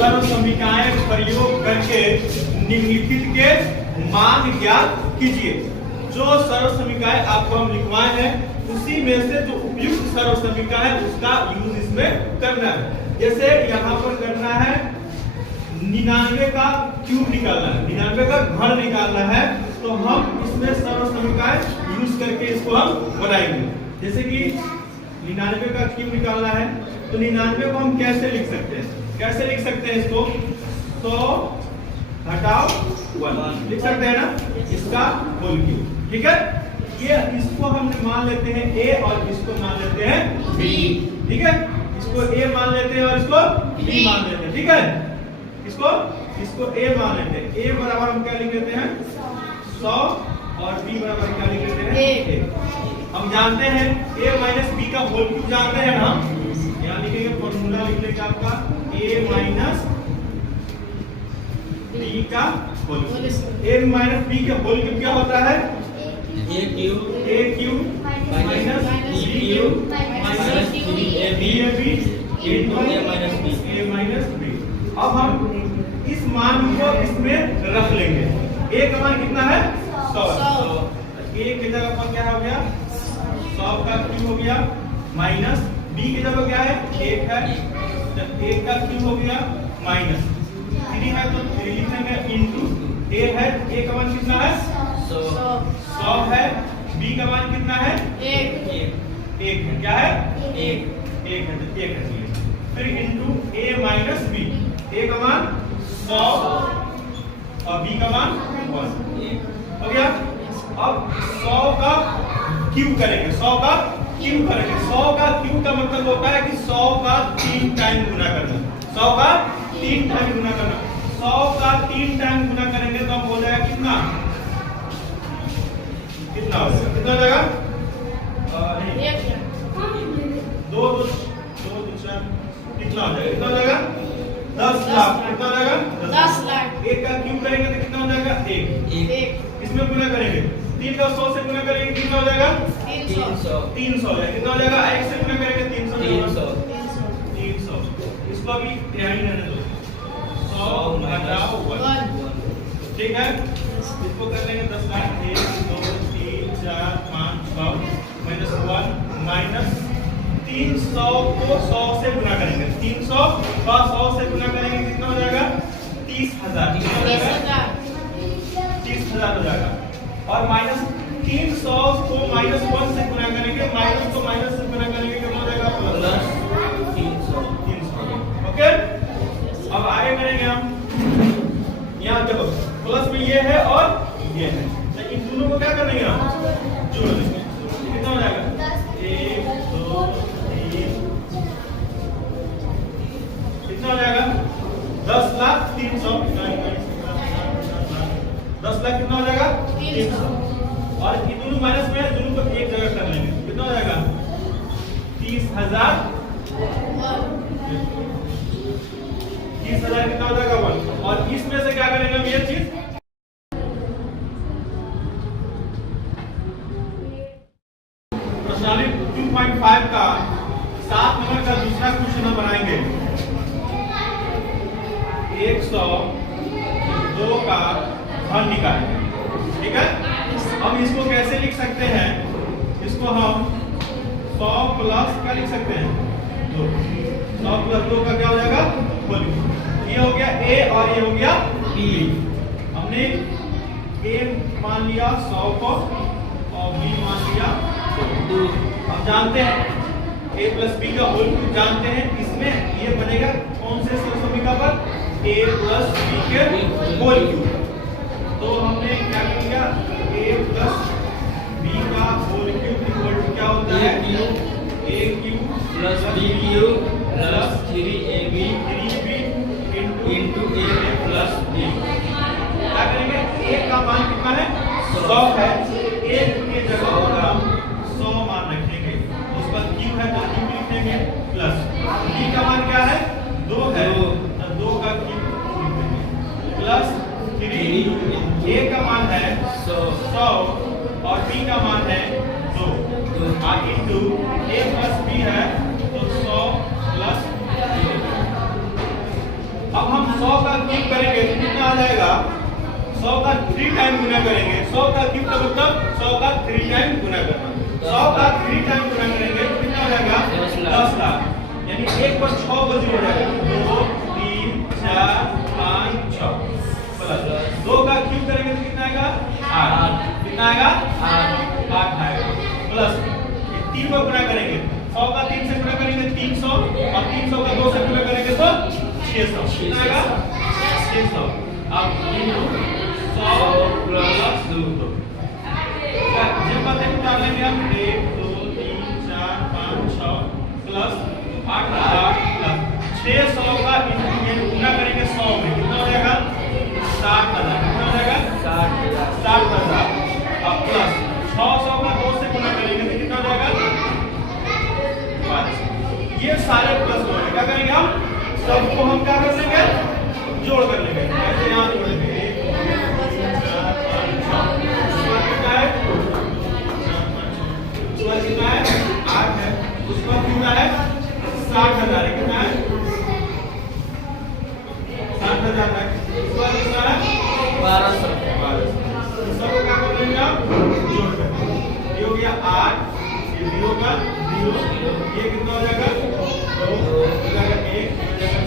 सर्वसमीकाएं प्रयोग करके निम्नलिखित के मान ज्ञात कीजिए। जो सर्वसमीकाएं आपको हम लिखवाए हैं उसी में से जो उपयुक्त सर्वसमीका है उसका यूज इसमें करना है। जैसे यहाँ पर करना है 99 का क्यूब निकालना है, 99 का घन निकालना है, तो हम इसमें सर्वसमीकाएं यूज करके इसको हम बनाएंगे। जैसे कि 99 का क्यूब निकालना है तो 99 को हम कैसे लिख सकते हैं, कैसे लिख सकते हैं इसको, 100 घटाओ 1 लिख सकते हैं ना, इसका होल क्यूब। ठीक है, ये इसको हम मान लेते हैं a और इसको मान लेते हैं b। ठीक है, इसको a मान लेते हैं और इसको b मान लेते हैं। ठीक है, इसको a मान लेते हैं। a बराबर हम क्या लिख लेते हैं 100 और b बराबर क्या लिख लेते हैं 1। हम जानते हैं a माइनस b का होल क्यूब जानते हैं ना, यहाँ लिखेंगे फॉर्मूला लिख लेंगे आपका a माइनस b का whole cube. a minus b का होल क्यूब क्या होता है a cube minus b cube minus 3ab into a minus b। अब हम इस मान को इसमें रख लेंगे। a का मान कितना है 100। a की जगह पर क्या हो गया 100 का क्यूब हो गया माइनस b की जगह क्या है 1 है, तो 1 का क्यूब हो गया माइनस 3 है तो 3 लिखेंगे इनटू a है, a का मान कितना है 100 है, b का मान कितना है 1 है, क्या है 1 है तो 1 है। फिर into a minus b, a का मान 100 और b का मान 1 हो गया। अब 100 का क्यूब करेंगे, 100 का क्यूब करेंगे। 100 का क्यूब का मतलब होता है कि 100 का 3 टाइम गुना करना, 100 का 3 टाइम गुना करना। 100 का 3 टाइम गुना करेंगे तो हम हो जाएगा कितना कितना हो जाएगा, कितना हो जाएगा दो दो चार, कितना हो जाएगा, कितना हो जाएगा 10 लाख। कितना हो जाएगा 10 लाख। 1 का क्यूब करेंगे तो कितना हो जाएगा 1। इसमें गुना करेंगे 3 का 100 से गुना करेंगे कितना हो जाएगा 300 हो जाएगा। कितना हो जाएगा 1 से गुना करेंगे 300। इसको भी ध्यान रहने दो 100 घटाओ 1। ठीक है, इसको कर लेंगे 10 लाख 1 2 3 4 5 6 माइनस 1 माइनस 300 को 100 से गुना करेंगे, 300 का 100 से गुना करेंगे कितना हो जाएगा 30,000। 30,000 हो जाएगा। और माइनस 300 को माइनस 1 से गुना करेंगे, माइनस को माइनस से गुना करेंगे कितना हो जाएगा प्लस 300। ओके, अब आगे करेंगे हम, यहाँ देखो प्लस में ये है और ये है, तो इन दोनों को क्या करेंगे हम जोड़ देंगे। कितना हो जाएगा 1 2 3, कितना हो जाएगा 10 लाख 300। 10 लाख कितना हो जाएगा 300। और ये दोनों माइनस में है, दोनों को एक जगह कर लेंगे, कितना हो जाएगा 30,000। 30,000 कितना हो जाएगा 1। और इसमें से क्या करेंगे हम ये चीज प्रश्नावली 2.5 का 7 नंबर का दूसरा क्वेश्चन हम बनाएंगे। 102 का घन निकालेंगे। ठीक है, हम इसको कैसे लिख सकते हैं, इसको हम 100 प्लस क्या लिख सकते हैं 2। 100 प्लस 2 का क्या हो जाएगा होल क्यूब। ये हो गया a और ये हो गया b। हमने a मान लिया 100 को और b मान लिया 2। हम जानते हैं a प्लस b का होल क्यूब जानते हैं, इसमें ये बनेगा कौन से सर्वसमीका पर a प्लस b के होल क्यूब। तो हमने क्या किया a प्लस b का होल क्यूब इक्वल टू क्या होता है a cube plus b cube plus 3ab into a plus b। क्या करेंगे a का मान कितना है 100 है, a की जगह पर हम 100 मान रखेंगे, उस पर क्यूब है तो क्यूब लिखेंगे प्लस b का मान क्या है 2 है तो 2 का क्यूब लिखेंगे प्लस 3। a का मान है 100 और b का मान है 2 इनटू a प्लस b है तो 100 प्लस। अब हम 100 का क्यूब करेंगे तो कितना आ जाएगा? 100 का 3 टाइम गुना करेंगे। 100 का क्यूब का मतलब 100 का 3 टाइम गुना करना। 100 का 3 टाइम गुना करेंगे तो कितना हो जाएगा? 10 लाख। यानी 1 पर 6 बजे हो जाएगा। 2 3 4 5 6 प्लस 2 का क्यूब करेंगे तो कितना आएगा? 8। कितना आएगा? 8 आएगा। प्लस 3 को गुना करेंगे, 100 का 3 से गुना करेंगे 300 और 300 का 2 से गुना करेंगे तो 600। कितना आएगा? 600। अब 100 प्लस 2 जब बातें निकाल लेंगे हम 1 2 3 4 5 6 प्लस 8 प्लस 600 का गुना करेंगे 100 में कितना हो जाएगा? 60,000। कितना हो जाएगा? 60,000। अब प्लस 600 का 2 से गुना करेंगे तो कितना हो जाएगा? 5। ये सारे प्लस हो गए। क्या करेंगे हम? सबको हम क्या कर लेंगे? जोड़ कर लेंगे। ऐसे यहाँ जोड़ेंगे 1 2 3 4 5 6 कितना है? 4 कितना है? 8 है। उसका कितना है? 60,000 है। कितना है? 60,000 है। उसका कितना है? 1200। सबको क्या कर लेंगे आप? जोड़ कर। ये हो गया 8, ये 0 का 0, ये कितना हो जाएगा? 2 हो जाएगा 1, हो जाएगा